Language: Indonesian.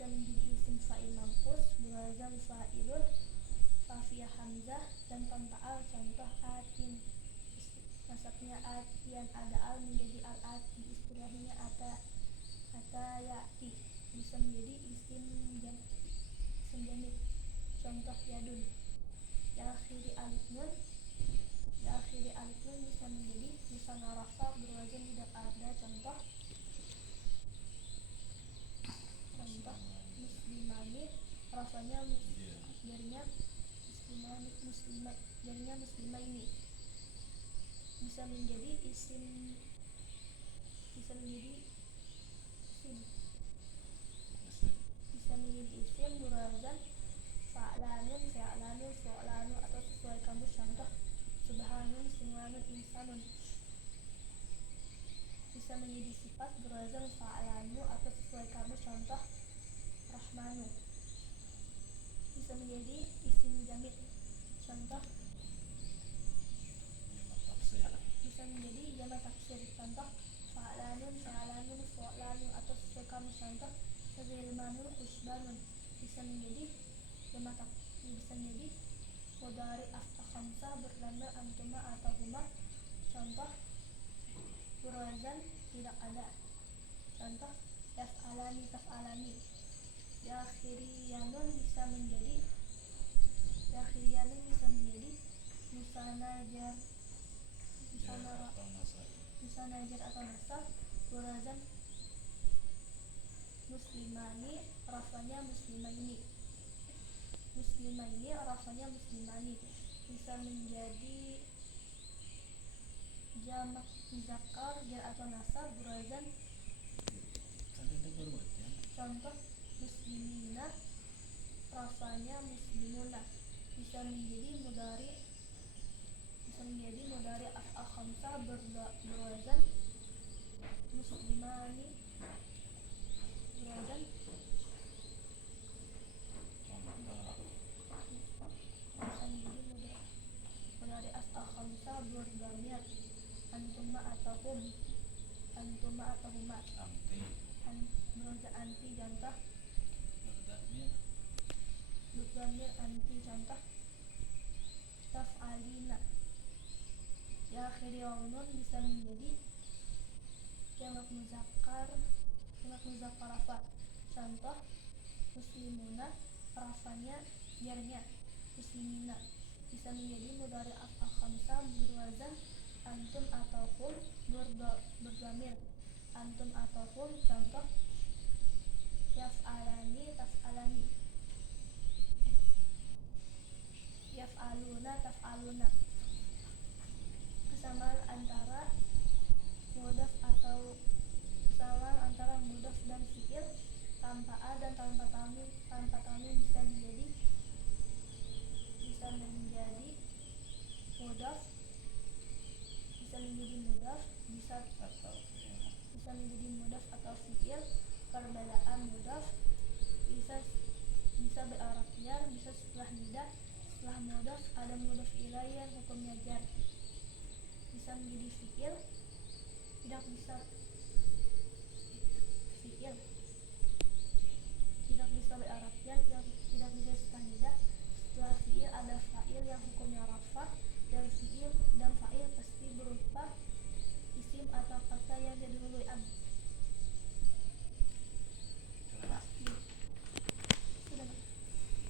bisa menjadi isim fa'il manqus berwazan fa'ilun fa'fiyah hamzah dan tanpa al. Contoh atin, nasabnya atian, ada al menjadi al-ati. Istilahnya ata ya'ti, bisa menjadi isim jamid. Contoh yadun, diakhiri alif nun bisa menjadi musanna rafa berwazan tidak ada. Contoh muslimani, rafanya jarinya muslimaini, bisa menjadi isim berwazan fa'lanun fu'lanu atau sesuai kamus. Contoh subhanun sinwanun insanun, bisa menjadi sifat berwazan fa'lanu atau sesuai kamus. Contoh rahmanu, bisa menjadi isim jamid. Contoh bisa menjadi jamak taksir. Contoh fa'lanun fu'lanu atau sesuai kamus. Contoh ghilmanun usbanun, bisa menjadi mudhari af'al khamsah berdamir antuma atau huma. Contoh berwazan tidak ada. Contoh yaf'alani taf'alani. Yakhiriyanun bisa menjadi musanajar atau nasab berwazan muslimani, rafanya muslimaini rafanya muslimani, bisa menjadi jamak muzakkar jar atau nasab berwazan. Contoh muslimina, rafanya muslimuna, bisa menjadi mudhari af'al khamsah berwazan muslimani berwazan mudhari af'al khamsah berdamir antuma atau huma berwazan anti. Contoh berdamir anti. Contoh taf'alina. Ya akhiri nun bisa menjadi jamak muzakkar rafa. Contoh muslimuna, rafanya jarnya muslimina, bisa menjadi mudhari af'al khamsah berwazan antum atau hum berdamir antum atau hum. Contoh yaf'alani taf'alani, yaf'aluna taf'aluna. Kesamaan antara mudhaf dan fi'il tanpa a dan tanpa tanwin bisa menjadi mudhaf, bisa menjadi mudhaf atau fi'il. Perbedaan mudhaf bisa be'arab jar, bisa setelah nida. Setelah mudhaf ada mudhaf ilaih yang hukumnya jar, bisa menjadi fi'il, tidak bisa be'arab jar, tidak bisa setelah nida. Setelah fi'il ada fa'il yang hukumnya rafah, dan fa'il pasti berupa isim atau kata yang didahului ab.